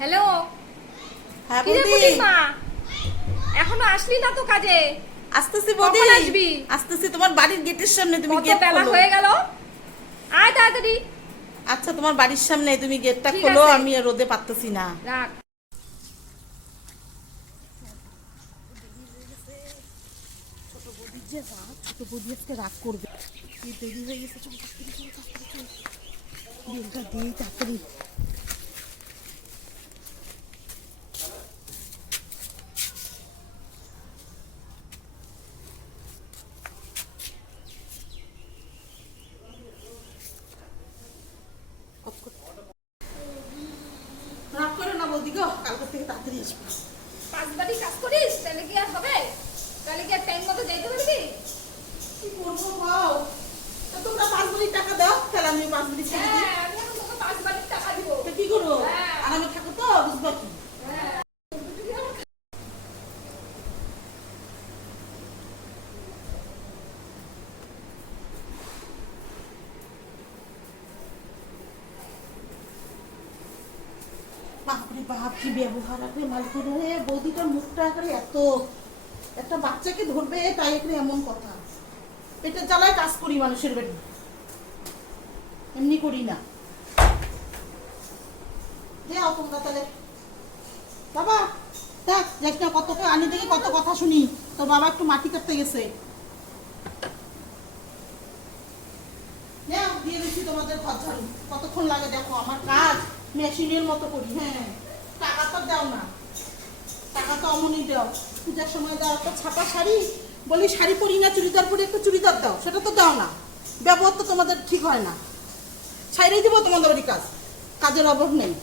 হ্যাঁ কিরে বৌদি। বুড়িমা এখনও আসলি না তো কাজে? আসতেছি বৌদি। কখন আসবি? আসতেছি তোমার বাড়ির গেটের সামনে তুমি কত গেট বেলা হয়ে গেল? আয় তাড়াতাড়ি। আচ্ছা তোমার বাড়ির সামনে তুমি গেটটা খোলো আমি আর রোদে পারতেছি না। রাখ। ছোট বৌদি আজকে রাগ করবে। দেরি হয়ে গেছে চল তাড়াতাড়ি চল তাড়াতাড়ি চল। বিলটা দিই তাড়াতাড়ি। কালকে থেকে তাড়াতাড়ি আসব। পাঁচ কাজ করিস তাহলে কি আর হবে তাহলে কি আর টাইম মতো যাইতে পারবি কি করব বাও তা তোমরা পাঁচ মিলি টাকা দাও তাহলে আমি পাঁচ মিলি ছেড়ে দিই হ্যাঁ আমি এখন তোকে পাঁচ বাড়ির টাকা দিব তা কি করব হ্যাঁ। আর আমি থাকো তো বুঝবা কি বাপরে বাপ, কি ব্যবহার করে? মালিকের রে মুখটা করে এত, একটা বাচ্চাকে ধরবে, তাই এখানে এমন কথা। পেটের জ্বালায় কাজ করি মানুষের বাড়ি। এমনি করি না। বাবা, দেখ যাস না, কত আনি দেখি কত কথা শুনি। তোর বাবা একটু মাটি কাটতে গেছে। দিয়ে দিচ্ছি তোমাদের ঘর কতক্ষণ লাগে দেখো, আমার কাজ। মেশিনের মতো করি হ্যাঁ। টাকা তো দাও না। টাকা তো অমনই দাও। পূজার সময় দাও, একটা ছাপা শাড়ি। বলি, শাড়ি পরি না, চুড়িদার পরে, একটু চুড়িদার দাও। সেটা তো দাও না। ব্যবহার তো তোমাদের ঠিক হয় না। ছাইড়াই দিব তোমাদের বাড়ি কাজ। কাজের অভাব নেই।